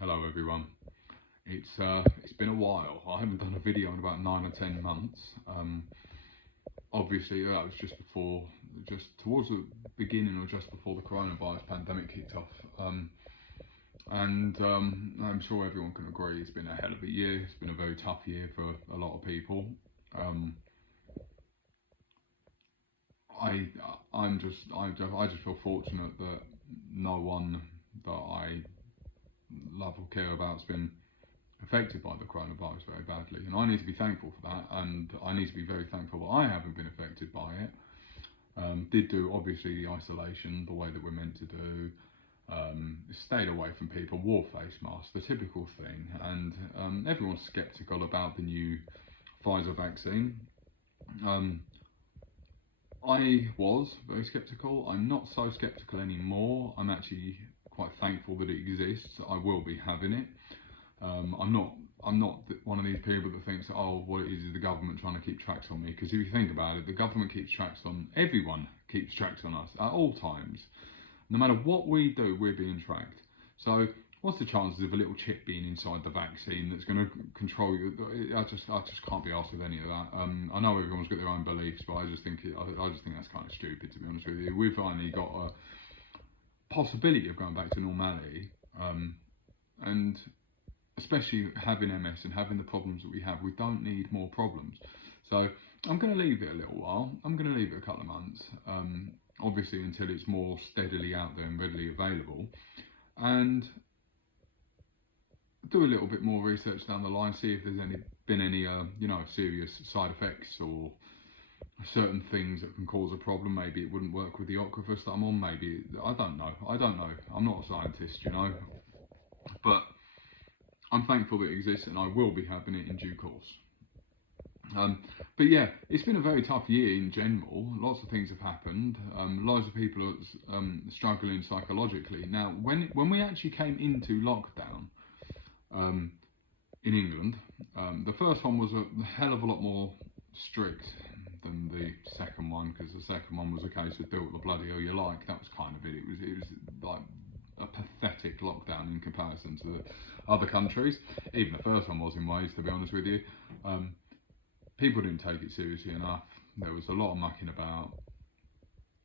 Hello everyone. It's been a while. I haven't done a video in about 9 or 10 months. Obviously that was just towards the beginning or just before the coronavirus pandemic kicked off. I'm sure everyone can agree it's been a hell of a year. It's been a very tough year for a lot of people. I just feel fortunate that no one that I love or care about's been affected by the coronavirus very badly, and I need to be thankful for that, and I need to be very thankful that I haven't been affected by it. Did do obviously the isolation the way that we're meant to do, stayed away from people, wore face masks, the typical thing, and everyone's sceptical about the new Pfizer vaccine. I was very sceptical. I'm not so sceptical anymore. I'm actually quite thankful that it exists. I will be having it. I'm not one of these people that thinks, oh, what it is the government trying to keep tracks on me. Because if you think about it, the government keeps tracks on everyone, keeps tracks on us at all times. No matter what we do, we're being tracked. So what's the chances of a little chip being inside the vaccine that's going to control you? I just can't be asked with any of that. I know everyone's got their own beliefs, but I just think that's kind of stupid, to be honest with you. We've finally got a possibility of going back to normality, and especially having MS and having the problems that we have, we don't need more problems. So I'm going to leave it a little while. I'm going to leave it a couple of months, obviously until it's more steadily out there and readily available, and do a little bit more research down the line, see if there's been any serious side effects or certain things that can cause a problem. Maybe it wouldn't work with the Ocrevus that I'm on. Maybe I don't know. I'm not a scientist, but I'm thankful that it exists, and I will be having it in due course. But yeah, it's been a very tough year in general. Lots of things have happened. Loads of people are struggling psychologically. Now, when we actually came into lockdown in England, the first one was a hell of a lot more strict than the second one, because the second one was a case of do what the bloody hell you like. That was kind of it. It was like a pathetic lockdown in comparison to the other countries. Even the first one was, in ways, to be honest with you. People didn't take it seriously enough. There was a lot of mucking about.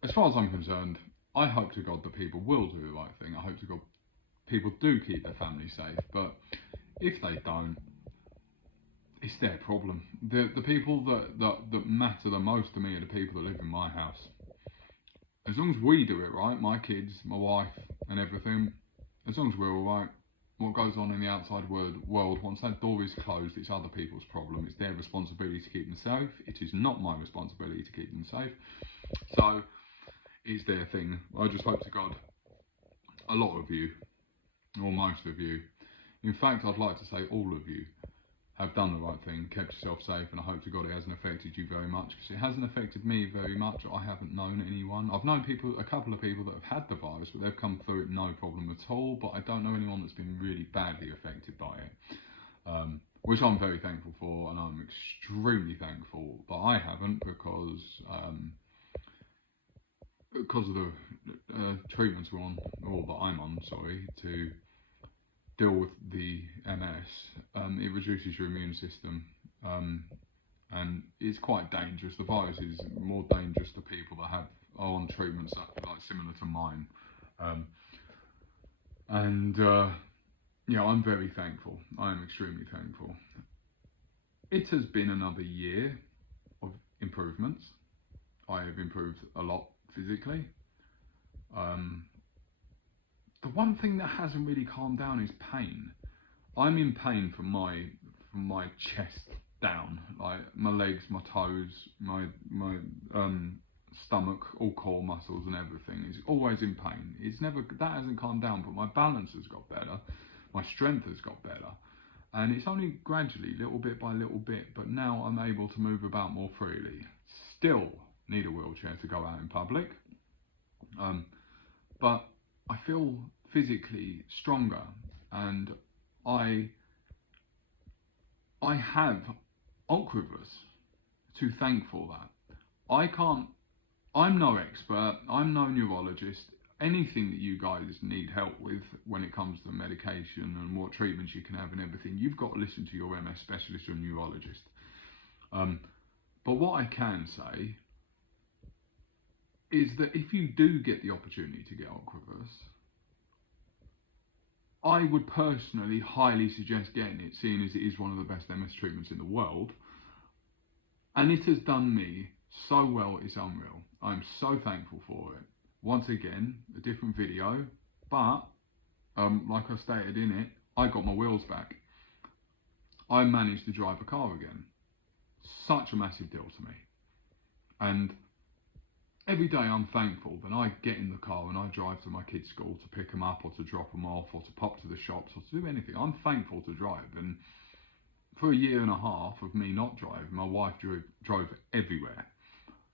As far as I'm concerned, I hope to God that people will do the right thing. I hope to God people do keep their family safe. But if they don't, it's their problem. The people that matter the most to me are the people that live in my house. As long as we do it right, my kids, my wife and everything, as long as we're alright, what goes on in the outside world, once that door is closed, it's other people's problem. It's their responsibility to keep them safe. It is not my responsibility to keep them safe. So it's their thing. I just hope to God a lot of you, or most of you, in fact I'd like to say all of you, have done the right thing, kept yourself safe, and I hope to God it hasn't affected you very much, because it hasn't affected me very much. I haven't known anyone. I've known a couple of people that have had the virus, but they've come through it no problem at all, but I don't know anyone that's been really badly affected by it, which I'm very thankful for, and I'm extremely thankful that I haven't, because of the treatments we're on, or that I'm on, sorry, to deal with the MS, it reduces your immune system, and it's quite dangerous. The virus is more dangerous to people that are on treatments that like similar to mine, I'm very thankful. I am extremely thankful. It has been another year of improvements. I have improved a lot physically. The one thing that hasn't really calmed down is pain. I'm in pain from my chest down, like my legs, my toes, my stomach, all core muscles and everything. It's always in pain. That hasn't calmed down, but my balance has got better, my strength has got better, and it's only gradually, little bit by little bit. But now I'm able to move about more freely. Still need a wheelchair to go out in public, but I feel physically stronger, and I have Ocrevus to thank for that. I'm no expert, I'm no neurologist. anything that you guys need help with when it comes to medication and what treatments you can have and everything, you've got to listen to your MS specialist or neurologist. But what I can say is that if you do get the opportunity to get Ocrevus, I would personally highly suggest getting it, seeing as it is one of the best MS treatments in the world. And it has done me so well, it's unreal. I'm so thankful for it. Once again, a different video, but like I stated in it, I got my wheels back. I managed to drive a car again. Such a massive deal to me. And every day I'm thankful that I get in the car and I drive to my kids' school to pick them up or to drop them off or to pop to the shops or to do anything. I'm thankful to drive. And for a year and a half of me not driving, my wife drove everywhere.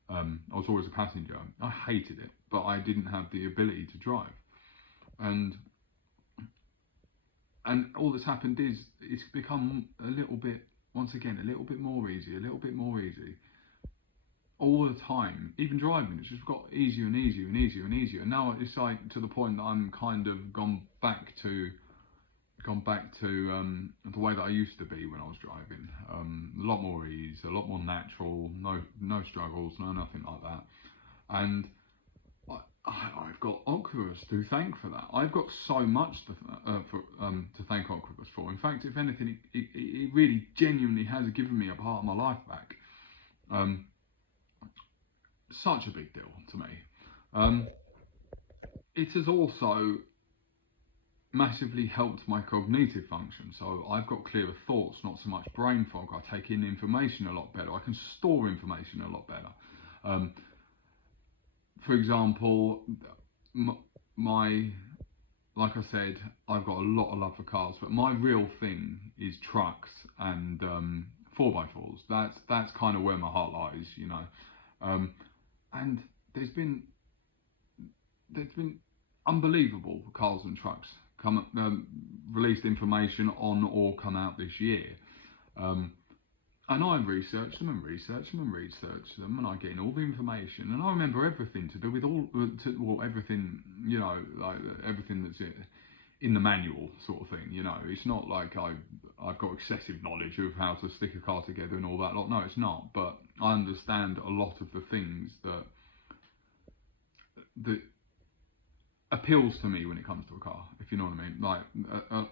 I was always a passenger. I hated it, but I didn't have the ability to drive. And all that's happened is it's become a little bit, once again, a little bit more easy, all the time. Even driving, it's just got easier and easier and easier and easier. And now it's like to the point that I'm kind of gone back to the way that I used to be when I was driving. A lot more ease, a lot more natural, no struggles, nothing like that. And I've got Ocrevus to thank for that. I've got so much to thank Ocrevus for. In fact, if anything, it really genuinely has given me a part of my life back. Such a big deal to me. It has also massively helped my cognitive function. So I've got clearer thoughts, not so much brain fog. I take in information a lot better. I can store information a lot better. For example, like I said, I've got a lot of love for cars, but my real thing is trucks and 4x4s. That's kind of where my heart lies, you know. And there's been unbelievable cars and trucks released information on or come out this year. And I research them and research them and research them, and I get in all the information, and I remember everything to do with everything, you know, like everything that's in the manual sort of thing. You know, it's not like I've got excessive knowledge of how to stick a car together and all that lot. No, it's not. But I understand a lot of the things that appeals to me when it comes to a car, if you know what I mean. Like,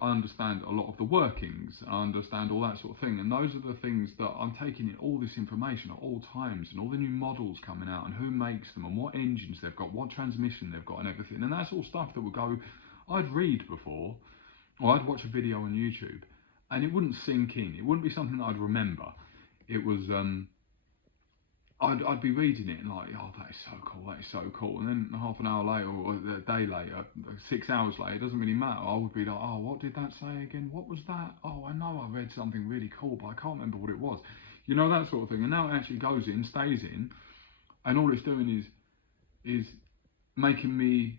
I understand a lot of the workings, I understand all that sort of thing, and those are the things that I'm taking in, all this information at all times, and all the new models coming out, and who makes them, and what engines they've got, what transmission they've got, and everything. And that's all stuff that would go, I'd read before, or I'd watch a video on YouTube, and it wouldn't sink in. It wouldn't be something that I'd remember. It was, I'd be reading it and like, oh, that is so cool, that is so cool. And then half an hour later, or a day later, 6 hours later, it doesn't really matter. I would be like, oh, what did that say again? What was that? Oh, I know I read something really cool, but I can't remember what it was. You know, that sort of thing. And now it actually goes in, stays in, and all it's doing is making me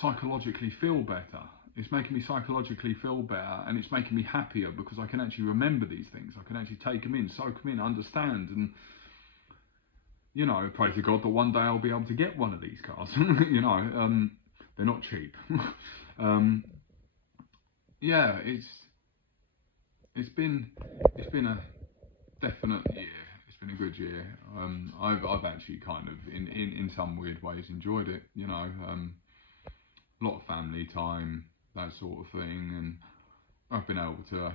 psychologically feel better. It's making me psychologically feel better, and it's making me happier because I can actually remember these things. I can actually take them in, soak them in, understand, and you know, pray to God that one day I'll be able to get one of these cars. You know, they're not cheap. Yeah, it's been a definite year. It's been a good year. I've actually kind of in some weird ways enjoyed it. You know, a lot of family time, that sort of thing, and I've been able to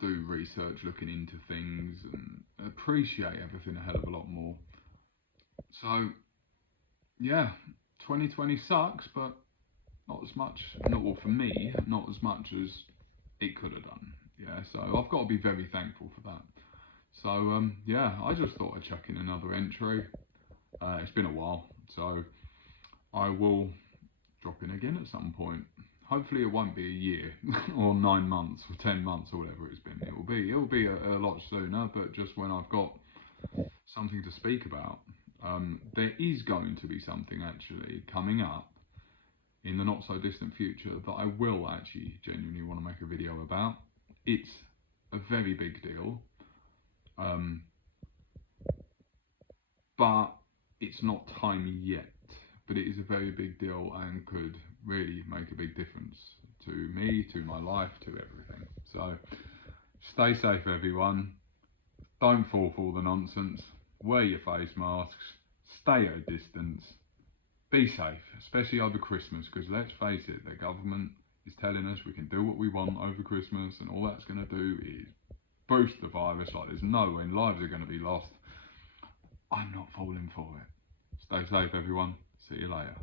do research, looking into things, and appreciate everything a hell of a lot more. So yeah, 2020 sucks, but not as much, well for me, not as much as it could have done. Yeah, so I've got to be very thankful for that. So yeah, I just thought I'd chuck in another entry. It's been a while, so I will drop in again at some point. Hopefully it won't be a year or 9 months or 10 months or whatever it's been. It'll be a lot sooner, but just when I've got something to speak about. There is going to be something actually coming up in the not so distant future that I will actually genuinely want to make a video about. It's a very big deal, but it's not time yet but it is a very big deal and could really make a big difference to me, to my life, to everything. So stay safe, everyone. Don't fall for all the nonsense. Wear your face masks. Stay at a distance. Be safe, especially over Christmas, because let's face it, the government is telling us we can do what we want over Christmas, and all that's going to do is boost the virus like there's no end. Lives are going to be lost. I'm not falling for it. Stay safe, everyone. See you later.